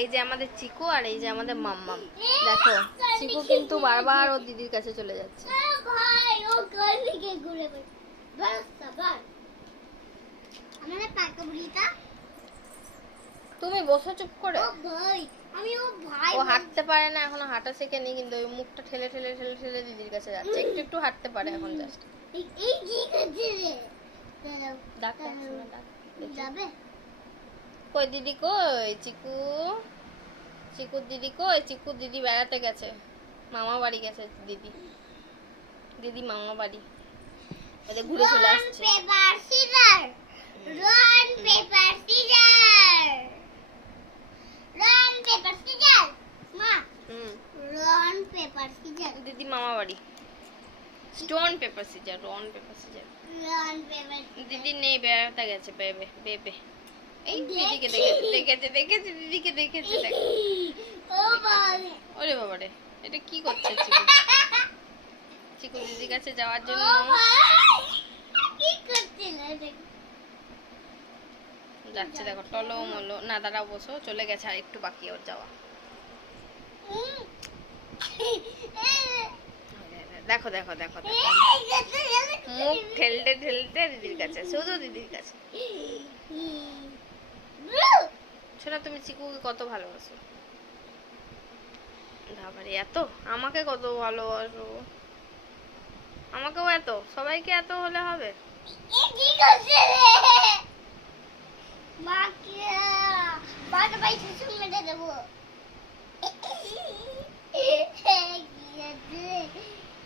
এই যে আমাদের চিকু আর এই যে আমাদের মাম্মাম। দেখো চিকু কিন্তু বারবার ওর দিদির কাছে চলে যাচ্ছে। ভাই ও কই থেকে ঘুরে বাস বাস আমারে পাকা বুড়িটা তুমি বসো চুপ করে। ও ভাই আমি ও ভাই ও হাঁটতে পারে না এখনো, হাঁটা শেখেনি, কিন্তু ওই মুখটা ঠেলে ঠেলে ঠেলে ঠেলে দিদির কাছে যাচ্ছে। একটু একটু হাঁটতে পারে এখন জাস্ট। এই কি করছে রে ডাক ডাক শোনা ডাক। যাবে কই দিদি কই? চিকু চিকুর দিদি কই? চিকুর দিদি বেড়াতে গেছে, মামা বাড়ি গেছে দিদি। দিদি মামা বাড়ি, ওদের ঘুরে চলে আসছে। পেপার সিজার রন পেপার সিজার রন পেপার সিজার মা রন পেপার সিজার। দিদি মামা বাড়ি। স্টোন পেপার সিজার, রন পেপার সিজার। রন পেপার দিদি নেই, বেড়াতে গেছে। বেবে বেবে এই দিদিকে দেখেছে দেখেছে দেখেছে দিদিকে দেখেছে দেখো। ও ভাই ওরে বাবা রে, এটা কি করছে চিকু? চিকু দিদির কাছে যাওয়ার জন্য ও ভাই কি করছিল যাচ্ছে। দেখো টলো মলো না, দাঁড়াও বসো, চলে গেছে, আর একটু বাকি ওর যাওয়া। দেখো দেখো দেখো দেখো মুখ ঠেলতে ঠেলতে দিদির কাছে, শুধু দিদির কাছে। শোনা, তুমি চিকুকে কত ভালোবাসো? বাবারে এত, আমাকে কত ভালোবাসো, আমাকেও এত, সবাইকে এত হলে হবে? কি করছে রে মাকে বাটা ভাই কিছু মেরে দেবো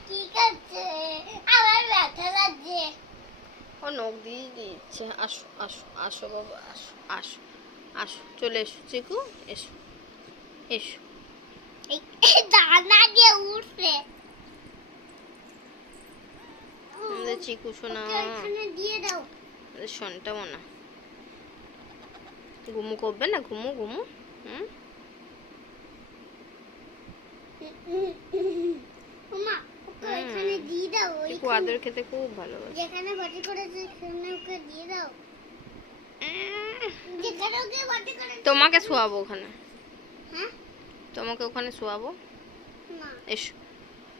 কি করছে আমার ব্যথা লাগছে। ও নখ দিয়ে দিচ্ছে। আসো আসো আসো বাবা, আসো আসো আসো, চলে এসো চিকু, এসো এসো। দানা দিয়ে উঠছে আমাদের চিকু শোনা, এখানে দিয়ে দাও। আমাদের শোনটা মনে ঘুমু করবে না, ঘুমু ঘুমু। মা ওকে এখানে দিয়ে দাও। চিকু আদর খেতে খুব ভালোবাসে। যেখানে বাটি করেছে সেখানে ওকে দিয়ে দাও। যেখানে ওকে বাটি করেছে তোমাকে শোয়াবো ওখানে, হ্যাঁ তোমাকে ওখানে শোয়াবো। না এসো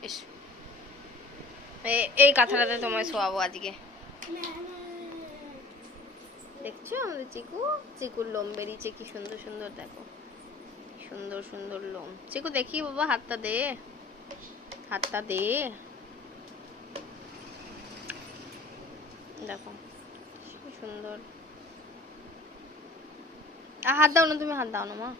এসো, এই কাঁথাটাতে তোমায় শোয়াবো আজকে। দেখছো আমাদের চিকু, চিকুর লোম বেরিয়েছে কি সুন্দর সুন্দর, দেখো সুন্দর সুন্দর লোম। চিকু দেখি বাবা, হাতটা দে, হাতটা দে, দেখো কি সুন্দর। হাত দাও না, তুমি হাত দাও না মা।